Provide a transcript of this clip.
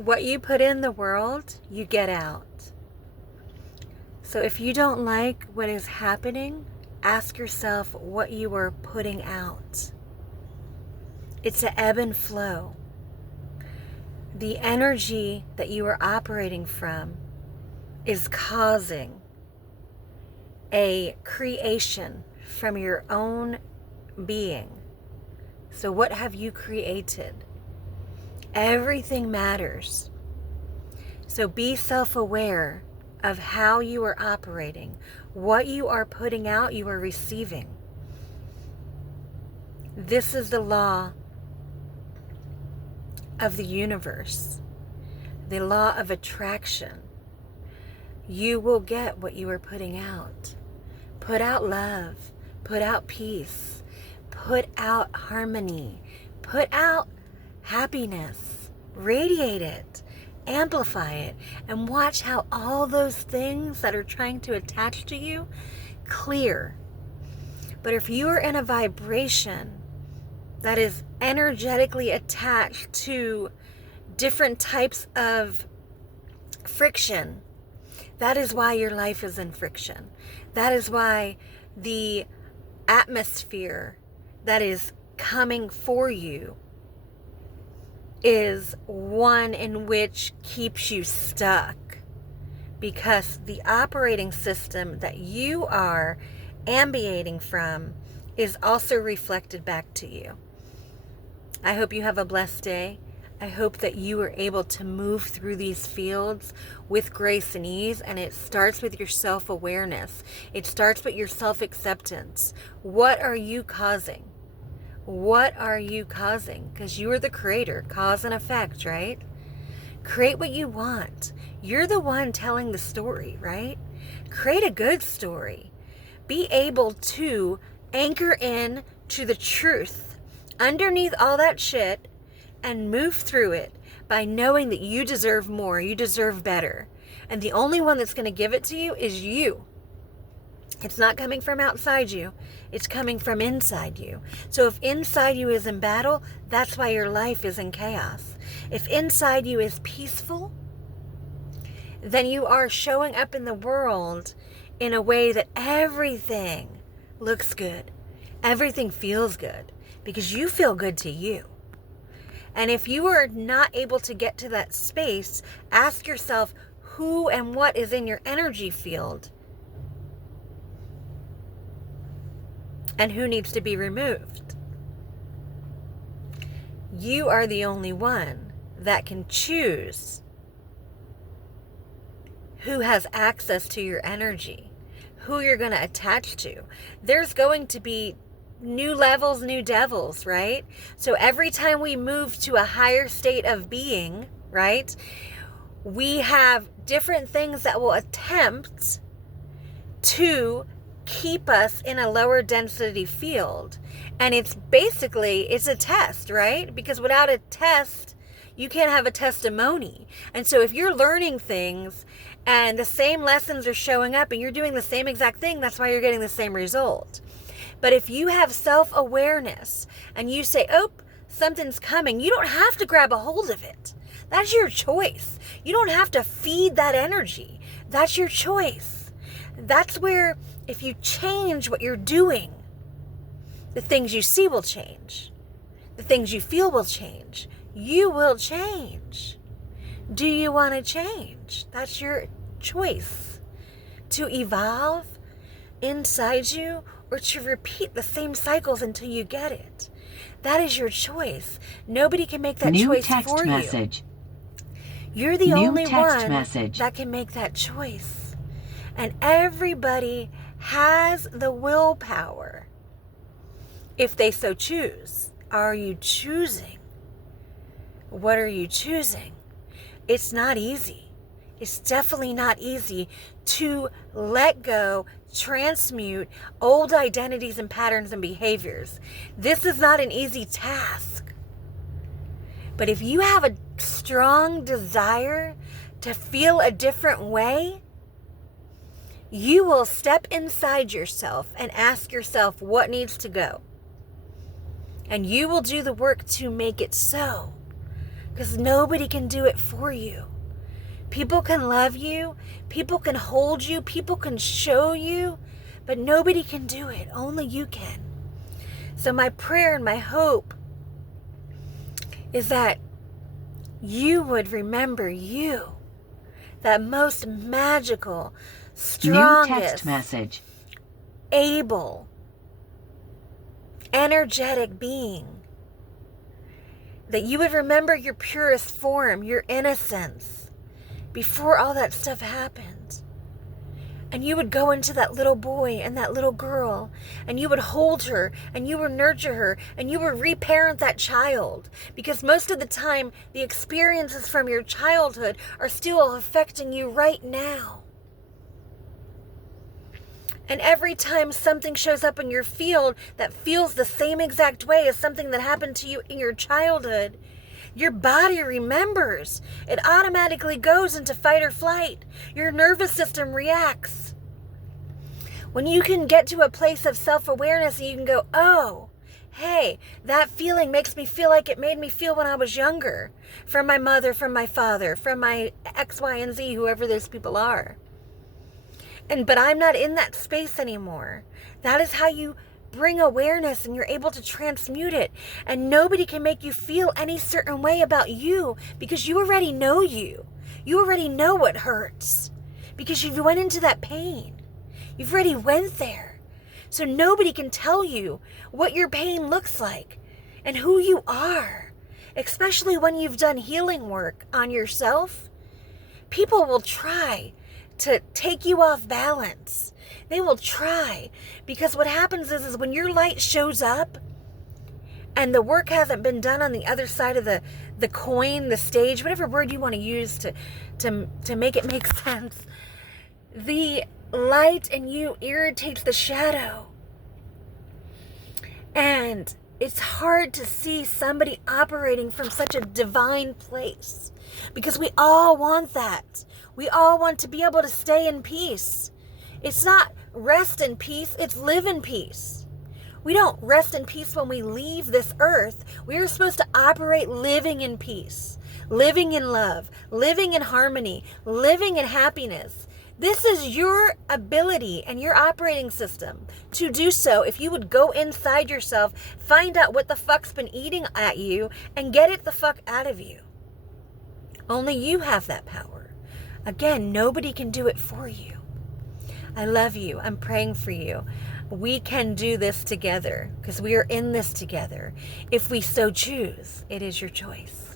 What you put in the world, you get out. So if you don't like what is happening, ask yourself what you are putting out. It's an ebb and flow. The energy that you are operating from is causing a creation from your own being. So what have you created? Everything matters. So be self-aware of how you are operating. What you are putting out, you are receiving. This is the law of the universe, the law of attraction. You will get what you are putting out. Put out love, put out peace, put out harmony, put out happiness, radiate it, amplify it, and watch how all those things that are trying to attach to you clear. But if you are in a vibration that is energetically attached to different types of friction, that is why your life is in friction. That is why the atmosphere that is coming for you is one in which keeps you stuck, because the operating system that you are ambiating from is also reflected back to you. I hope you have a blessed day. I hope that you are able to move through these fields with grace and ease, and it starts with your self-awareness. It starts with your self-acceptance. What are you causing? What are you causing? Because you are the creator, cause and effect, right? Create what you want. You're the one telling the story, right? Create a good story. Be able to anchor in to the truth underneath all that shit and move through it by knowing that you deserve more, you deserve better. And the only one that's going to give it to you is you. It's not coming from outside you. It's coming from inside you. So if inside you is in battle, that's why your life is in chaos. If inside you is peaceful, then you are showing up in the world in a way that everything looks good. Everything feels good because you feel good to you. And if you are not able to get to that space, ask yourself who and what is in your energy field and who needs to be removed. You are the only one that can choose who has access to your energy, who you're going to attach to. There's going to be new levels, new devils, right? So every time we move to a higher state of being, right, we have different things that will attempt to keep us in a lower density field. And it's a test, right? Because without a test, you can't have a testimony. And so if you're learning things and the same lessons are showing up and you're doing the same exact thing, that's why you're getting the same result. But if you have self-awareness and you say, oh, something's coming, you don't have to grab a hold of it. That's your choice. You don't have to feed that energy. That's your choice. That's where, if you change what you're doing, the things you see will change. The things you feel will change. You will change. Do you want to change? That's your choice. To evolve inside you, or to repeat the same cycles until you get it. That is your choice. Nobody can make that choice for you. New text message. You're the only one that can make that choice. And everybody has the willpower if they so choose. Are you choosing? What are you choosing? It's not easy. It's definitely not easy to let go, transmute old identities and patterns and behaviors. This is not an easy task. But if you have a strong desire to feel a different way, you will step inside yourself and ask yourself what needs to go. And you will do the work to make it so. because nobody can do it for you. People can love you, people can hold you, people can show you, but nobody can do it. Only you can. So my prayer and my hope is that you would remember you, that most magical, strongest, new text message, able, energetic being. That you would remember your purest form, your innocence, before all that stuff happened. And you would go into that little boy and that little girl, and you would hold her, and you would nurture her, and you would reparent that child. Because most of the time, the experiences from your childhood are still affecting you right now. And every time something shows up in your field that feels the same exact way as something that happened to you in your childhood, your body remembers. It automatically goes into fight or flight. Your nervous system reacts. When you can get to a place of self-awareness and you can go, oh, hey, that feeling makes me feel like it made me feel when I was younger. From my mother, from my father, from my X, Y, and Z, whoever those people are. But I'm not in that space anymore. That is how you bring awareness, and you're able to transmute it. And nobody can make you feel any certain way about you, because you already know you. You already know what hurts, because you went into that pain. You've already went there. So nobody can tell you what your pain looks like and who you are, especially when you've done healing work on yourself. People will try to take you off balance. They will try, because what happens is when your light shows up and the work hasn't been done on the other side of the coin, the stage, whatever word you want to use to make it make sense, the light in you irritates the shadow. And it's hard to see somebody operating from such a divine place, because we all want that. We all want to be able to stay in peace. It's not rest in peace, it's live in peace. We don't rest in peace when we leave this earth. We are supposed to operate living in peace, living in love, living in harmony, living in happiness. This is your ability and your operating system to do so. If you would go inside yourself, find out what the fuck's been eating at you, and get it the fuck out of you. Only you have that power. Again, nobody can do it for you. I love you. I'm praying for you. We can do this together, because we are in this together. If we so choose, it is your choice.